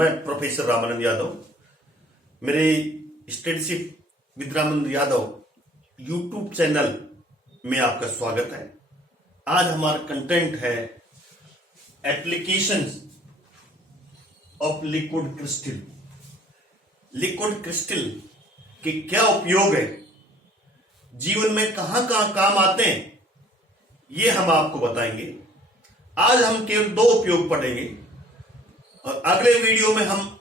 मैं प्रोफेसर रामानंद यादव, मेरे studyship with Ramanand Yadav YouTube channel में आपका स्वागत है। आज हमारा कंटेंट है applications of liquid crystal. Liquid crystal के क्या उपयोग है, जीवन में कहां कहां काम आते हैं, ये हम आपको बताएंगे। आज हम केवल 2 उपयोग पढ़ेंगे और अगले वीडियो में हम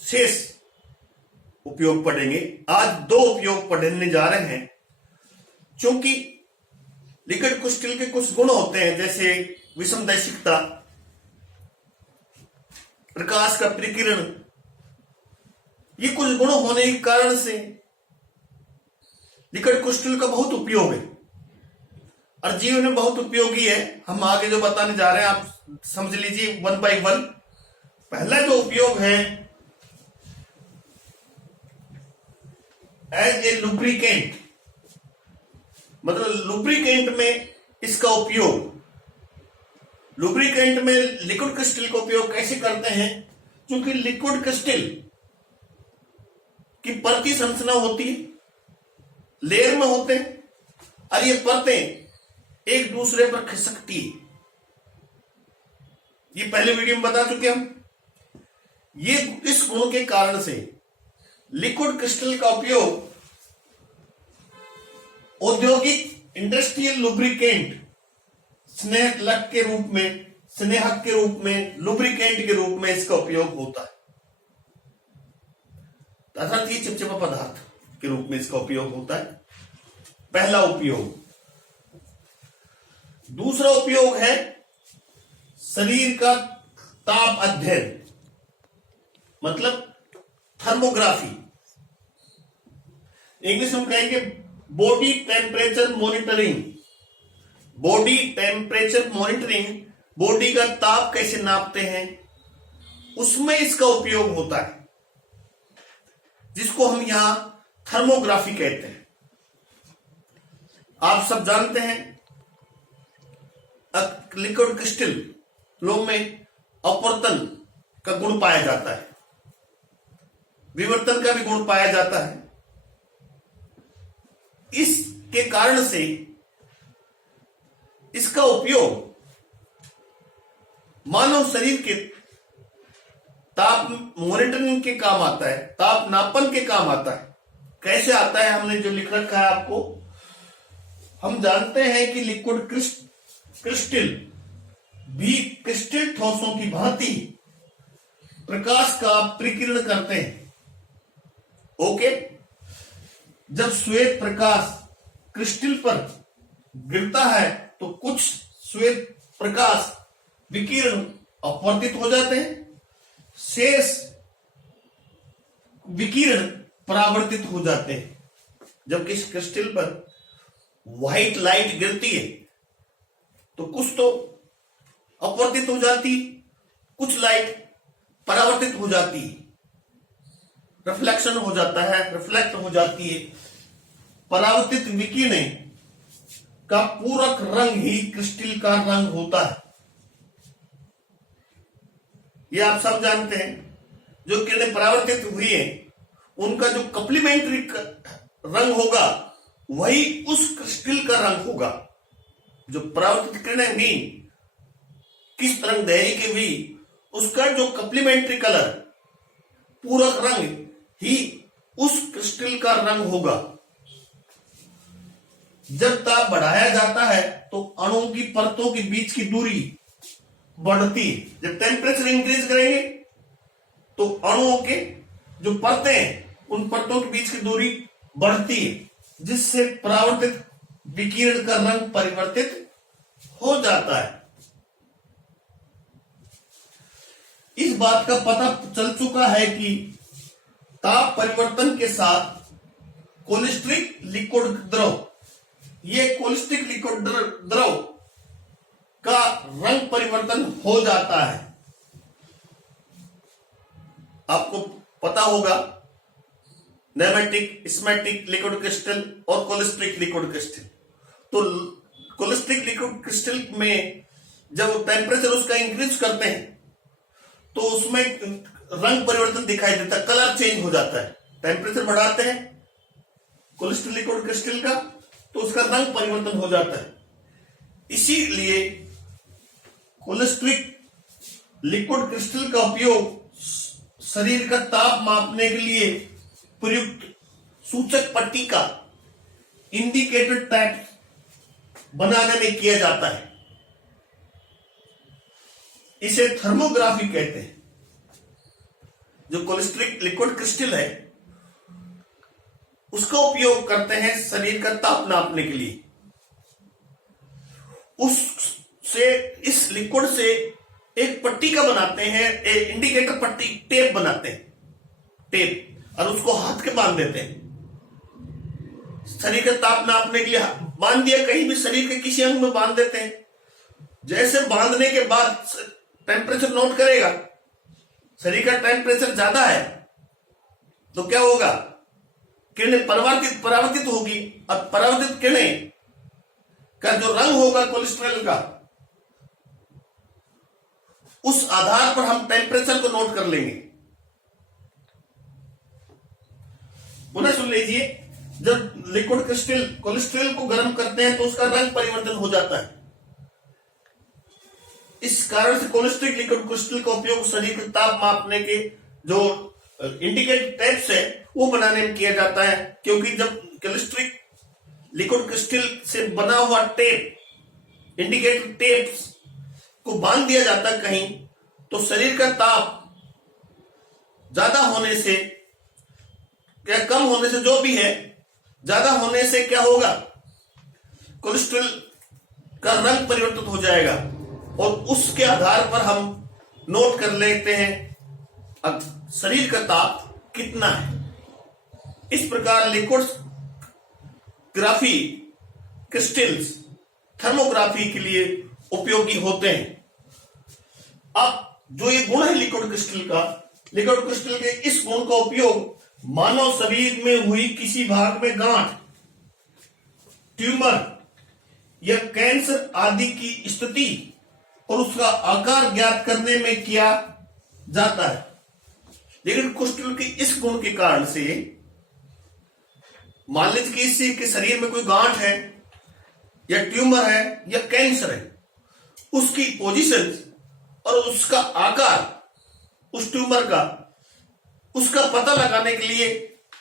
शेष उपयोग पढ़ेंगे। आज 2 उपयोग पढ़ने जा रहे हैं, क्योंकि लिक्विड क्रिस्टल के कुछ गुण होते हैं, जैसे विषमदैशिकता, प्रकाश का प्रकीर्ण। ये कुछ गुण होने के कारण से लिक्विड क्रिस्टल का बहुत उपयोग है और जीवन में बहुत उपयोगी है। हम आगे जो बताने जा रहे हैं आप समझ लीजिए 1 by 1। पहला जो उपयोग है एज ए लुब्रिकेंट, मतलब लुब्रिकेंट में इसका उपयोग। लुब्रिकेंट में लिक्विड क्रिस्टल का उपयोग कैसे करते हैं, क्योंकि लिक्विड क्रिस्टल की परती संरचना होती है, लेयर में होते हैं और ये परतें एक दूसरे पर खिसकती है। ये पहले वीडियो में बता चुके हम। ये इस गुण के कारण से लिक्विड क्रिस्टल का उपयोग औद्योगिक इंडस्ट्रियल लुब्रिकेंट, स्नेहक के रूप में, स्नेहक के रूप में, लुब्रिकेंट के रूप में इसका उपयोग होता है। तथा चिपचिपा पदार्थ के रूप में इसका उपयोग होता है, पहला उपयोग। दूसरा उपयोग है शरीर का ताप अध्ययन, मतलब थर्मोग्राफी। इंग्लिश में कहेंगे body temperature monitoring. Body temperature monitoring, body का ताप कैसे नापते हैं, उसमें इसका उपयोग होता है, जिसको हम यहां थर्मोग्राफी कहते हैं। आप सब जानते हैं लिक्विड क्रिस्टलों में अपवर्तन का गुण पाया जाता है, विवर्तन का भी गुण पाया जाता है। इसके कारण से इसका उपयोग मानव शरीर के ताप मॉनिटरिंग के काम आता है, ताप नापन के काम आता है। कैसे आता है, हमने जो लिख रखा है आपको। हम जानते हैं कि लिक्विड क्रिस्टल भी क्रिस्टल ठोसों की भांति प्रकाश का प्रकीर्ण करते हैं। ओके, जब श्वेत प्रकाश क्रिस्टल पर गिरता है तो कुछ श्वेत प्रकाश विकिरण अपवर्तित हो जाते हैं, शेष विकिरण परावर्तित हो जाते हैं। जब किसी क्रिस्टल पर व्हाइट लाइट गिरती है तो कुछ तो अपवर्तित हो जाती, कुछ लाइट परावर्तित हो जाती, रिफ्लेक्शन हो जाता है, रिफ्लेक्ट हो जाती है। परावर्तित विकिरण का पूरक रंग ही क्रिस्टल का रंग होता है। ये आप सब जानते हैं। जो किरणें परावर्तित हुई है उनका जो कप्लीमेंट्री रंग होगा वही उस क्रिस्टल का रंग होगा। जो परावर्तित किरणें भी किस रंग दैनिक के भी, उसका जो कप्लीमेंट्री कलर, पूरक रंग ही उस क्रिस्टल का रंग होगा। जब ताप बढ़ाया जाता है तो अणुओं की परतों के बीच की दूरी बढ़ती है। जब टेम्परेचर इंक्रीज करेंगे तो अणुओं के जो परतें हैं उन परतों के बीच की दूरी बढ़ती है, जिससे परावर्तित विकिरण का रंग परिवर्तित हो जाता है। इस बात का पता चल चुका है कि ताप परिवर्तन के साथ कोलिस्ट्रिक लिक्विड द्रव, ये कोलिस्ट्रिक लिक्विड द्रव का रंग परिवर्तन हो जाता है। आपको पता होगा नैमेटिक, स्मैटिक लिक्विड क्रिस्टल और कोलिस्ट्रिक लिक्विड क्रिस्टल। तो कोलिस्ट्रिक लिक्विड क्रिस्टल में जब टेम्परेचर उसका इंक्रीज करते हैं तो उसमें रंग परिवर्तन दिखाई देता है, कलर चेंज हो जाता है। टेम्परेचर बढ़ाते हैं कोलेस्ट्रॉल लिक्विड क्रिस्टल का तो उसका रंग परिवर्तन हो जाता है। इसीलिए कोलेस्ट्रिक लिक्विड क्रिस्टल का उपयोग शरीर का ताप मापने के लिए प्रयुक्त सूचक पट्टी का इंडिकेटर टैप बनाने में किया जाता है। इसे थर्मोग्राफी कहते हैं। जो कोलेस्ट्रिक लिक्विड क्रिस्टल है उसका उपयोग करते हैं शरीर का ताप नापने के लिए। उससे इस लिक्विड से एक पट्टी का बनाते हैं, एक इंडिकेटर पट्टी टेप बनाते हैं, टेप, और उसको हाथ के बांध देते हैं। शरीर का ताप नापने के लिए बांध दिया, कहीं भी शरीर के किसी अंग में बांध देते हैं। जैसे बांधने के बाद टेम्परेचर नोट करेगा, शरीर का टेम्परेचर ज्यादा है तो क्या होगा, किरणें परावर्तित होगी, और परावर्तित किरणें का जो रंग होगा कोलेस्ट्रॉल का, उस आधार पर हम टेम्परेचर को नोट कर लेंगे। पुनः सुन लीजिए, जब लिक्विड क्रिस्टल कोलेस्ट्रॉल को गर्म करते हैं तो उसका रंग परिवर्तन हो जाता है। इस कारण से कोलेस्ट्रिक लिक्विड क्रिस्टल का उपयोग शरीर के ताप मापने के जो इंडिकेटर टेप्स है वो बनाने में किया जाता है। क्योंकि जब कोलेस्ट्रिक लिक्विड क्रिस्टल से बना हुआ टेप, इंडिकेटर टेप्स को बांध दिया जाता है कहीं, तो शरीर का ताप ज्यादा होने से क्या कम होने से, जो भी है ज्यादा होने से क्या होगा, कोलेस्ट्रॉल का रंग परिवर्तित हो जाएगा और उसके आधार पर हम नोट कर लेते हैं अब शरीर का ताप कितना है। इस प्रकार लिक्विड ग्राफी क्रिस्टल्स थर्मोग्राफी के लिए उपयोगी होते हैं। अब जो ये गुण है लिक्विड क्रिस्टल का, लिक्विड क्रिस्टल के इस गुण का उपयोग मानव शरीर में हुई किसी भाग में गांठ, ट्यूमर या कैंसर आदि की स्थिति और उसका आकार ज्ञात करने में किया जाता है। लेकिन क्रिस्टल के इस गुण के कारण से मान लीजिए कि किसी के शरीर में कोई गांठ है या ट्यूमर है या कैंसर है, उसकी पोजीशन और उसका आकार, उस ट्यूमर का, उसका पता लगाने के लिए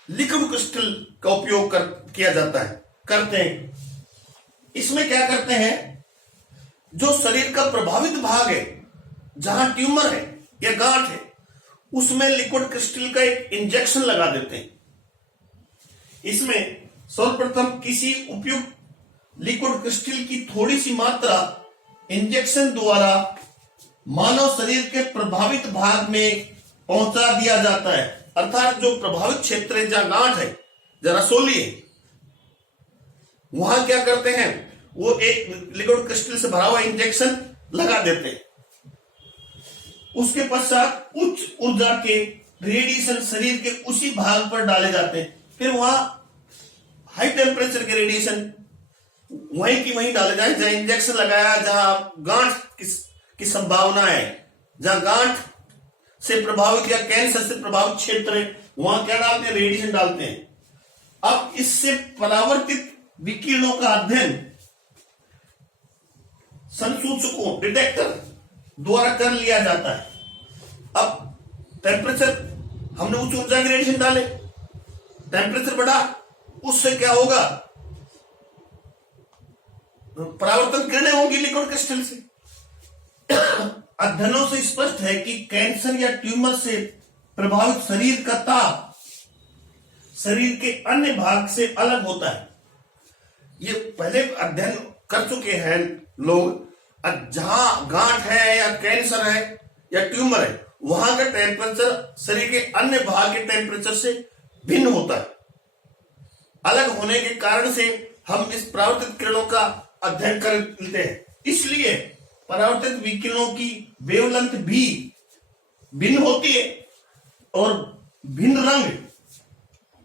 लिक्विड क्रिस्टल का उपयोग किया जाता है, करते हैं। इसमें क्या करते हैं, जो शरीर का प्रभावित भाग है, जहां ट्यूमर है या गांठ है, उसमें लिक्विड क्रिस्टल का एक इंजेक्शन लगा देते हैं। इसमें सर्वप्रथम किसी उपयुक्त लिक्विड क्रिस्टल की थोड़ी सी मात्रा इंजेक्शन द्वारा मानव शरीर के प्रभावित भाग में पहुंचा दिया जाता है। अर्थात जो प्रभावित क्षेत्र है, जहां गांठ है, जहां रसोली है, वहां क्या करते हैं, वो एक लिक्विड क्रिस्टल से भरा हुआ इंजेक्शन लगा देते हैं। उसके पश्चात उच्च ऊर्जा के रेडिएशन शरीर के उसी भाग पर डाले जाते हैं। फिर वहां हाई टेम्परेचर के रेडिएशन वहीं की वहीं डाले जाए, जहां इंजेक्शन लगाया, जहां गांठ की संभावना है, जहां गांठ से प्रभावित या कैंसर से प्रभावित क्षेत्र है, वहां क्या डालते हैं, रेडिएशन डालते हैं। अब इससे परावर्तित विकिरणों का अध्ययन संसूचकों, डिटेक्टर द्वारा कर लिया जाता है। अब टेम्परेचर, हमने उच्च ऊर्जा के रेडिएशन डाले, टेम्परेचर बढ़ा, उससे क्या होगा, परावर्तन किरणें होंगी लिक्विड क्रिस्टल से। अध्ययनों से स्पष्ट है कि कैंसर या ट्यूमर से प्रभावित शरीर का ताप शरीर के अन्य भाग से अलग होता है। ये पहले अध्ययन कर चुके हैं लोग। जहां गांठ है या कैंसर है या ट्यूमर है, वहां का टेम्परेचर शरीर के अन्य भाग के टेम्परेचर से भिन्न होता है। अलग होने के कारण से हम इस परावर्तित किरणों का अध्ययन कर लेते हैं। इसलिए परावर्तित विकिरणों की वेवलेंथ भी भिन्न होती है और भिन्न रंग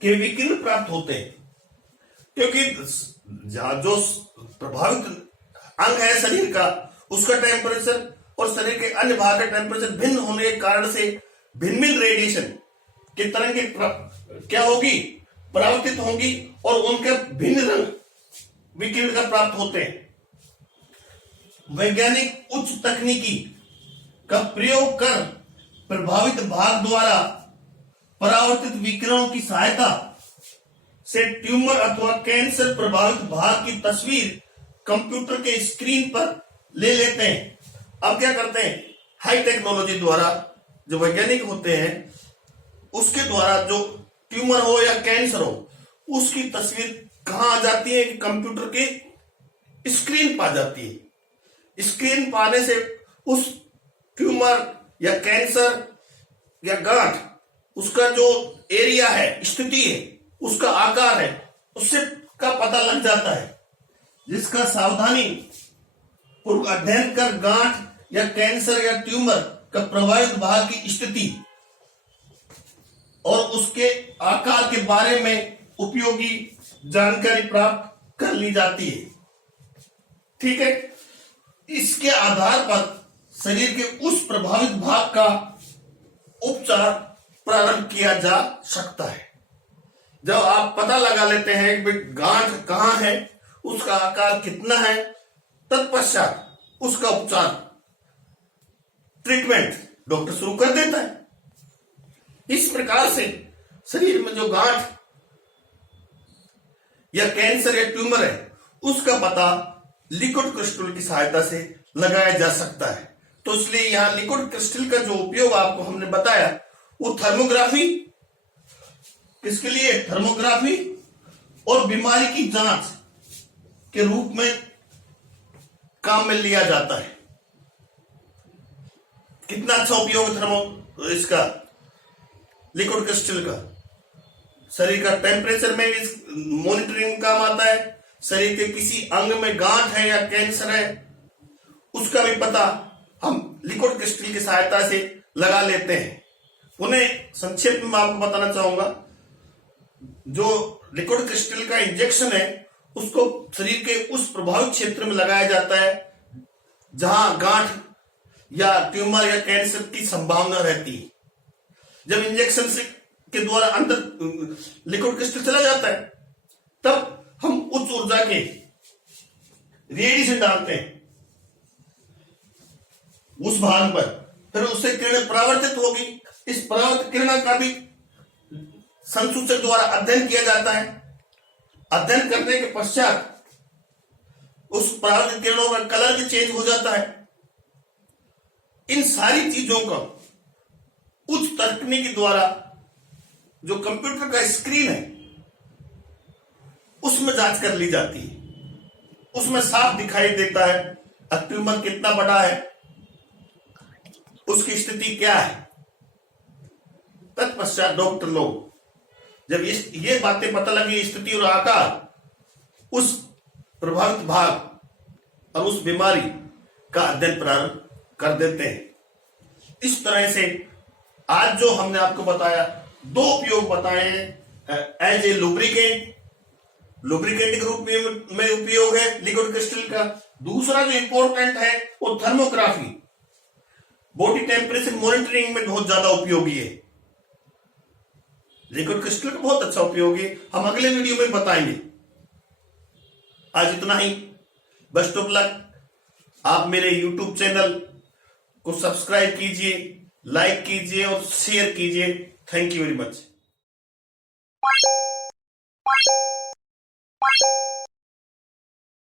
के विकिरण प्राप्त होते हैं। क्योंकि जो प्रभावित अंग है शरीर का, उसका टेम्परेचर और शरीर के अन्य भाग का टेम्परेचर भिन्न होने के कारण से भिन्न भिन्न रेडिएशन की तरंगें क्या होगी, परावर्तित होंगी और उनके भिन्न रंग विकिरण का प्राप्त होते हैं। वैज्ञानिक उच्च तकनीकी का प्रयोग कर प्रभावित भाग द्वारा परावर्तित विकिरणों की सहायता से ट्यूमर अथवा कैंसर प्रभावित भाग की तस्वीर कंप्यूटर के स्क्रीन पर ले लेते हैं। अब क्या करते हैं, हाई टेक्नोलॉजी द्वारा जो वैज्ञानिक होते हैं उसके द्वारा जो ट्यूमर हो या कैंसर हो उसकी तस्वीर कहां आ जाती है कि कंप्यूटर के स्क्रीन पर आ जाती है। स्क्रीन पाने से उस ट्यूमर या कैंसर या गांठ उसका जो एरिया है, स्थिति है, उसका आकार है, उससे का पता लग जाता है, जिसका सावधानी पूर्व अध्ययन कर गांठ या कैंसर या ट्यूमर का प्रभावित भाग की स्थिति और उसके आकार के बारे में उपयोगी जानकारी प्राप्त कर ली जाती है। ठीक है, इसके आधार पर शरीर के उस प्रभावित भाग का उपचार प्रारंभ किया जा सकता है। जब आप पता लगा लेते हैं कि गांठ कहां है, उसका आकार कितना है, तत्पश्चात उसका उपचार ट्रीटमेंट डॉक्टर शुरू कर देता है। इस प्रकार से शरीर में जो गांठ या कैंसर या ट्यूमर है उसका पता लिक्विड क्रिस्टल की सहायता से लगाया जा सकता है। तो इसलिए यहां लिक्विड क्रिस्टल का जो उपयोग आपको हमने बताया वो थर्मोग्राफी, किसके लिए, थर्मोग्राफी और बीमारी की जांच के रूप में काम में लिया जाता है। कितना अच्छा उपयोग है इसका लिक्विड क्रिस्टल का। शरीर का टेम्परेचर में भी मॉनिटरिंग काम आता है। शरीर के किसी अंग में गांठ है या कैंसर है उसका भी पता हम लिक्विड क्रिस्टल की सहायता से लगा लेते हैं। उन्हें संक्षेप में आपको बताना चाहूंगा, जो लिक्विड क्रिस्टल का इंजेक्शन है उसको शरीर के उस प्रभावित क्षेत्र में लगाया जाता है जहां गांठ या ट्यूमर या कैंसर की संभावना रहती है। जब इंजेक्शन से के द्वारा अंदर लिक्विड क्रिस्टल चला जाता है तब हम उच्च ऊर्जा के रेडिएशन डालते हैं उस भाग पर, फिर उससे किरणें परावर्तित होगी। इस परावर्तित किरणों का भी संसूचक द्वारा अध्ययन किया जाता है। अध्ययन करने के पश्चात उस परावर्तित किरणों का कलर भी चेंज हो जाता है। इन सारी चीजों का उच्च तकनीकी द्वारा जो कंप्यूटर का स्क्रीन है उसमें जांच कर ली जाती है। उसमें साफ दिखाई देता है ट्यूमर कितना बड़ा है, उसकी स्थिति क्या है। तत्पश्चात डॉक्टर लोग जब ये बातें पता लगी, स्थिति और आकार, उस प्रभावित भाग और उस बीमारी का अध्ययन प्रारंभ कर देते हैं। इस तरह से आज जो हमने आपको बताया, दो उपयोग बताए हैं। एज ए लुब्रिकेंट के रूप में उपयोग है लिक्विड क्रिस्टल का। दूसरा जो इंपॉर्टेंट है वो थर्मोग्राफी, बॉडी टेम्परेचर मॉनिटरिंग में बहुत ज्यादा उपयोगी है। लिक्विड क्रिस्टल का बहुत अच्छा उपयोगी, हम अगले वीडियो में बताएंगे। आज इतना ही, बेस्ट ऑफ लक। आप मेरे YouTube चैनल को सब्सक्राइब कीजिए, लाइक कीजिए और शेयर कीजिए। Thank you very much.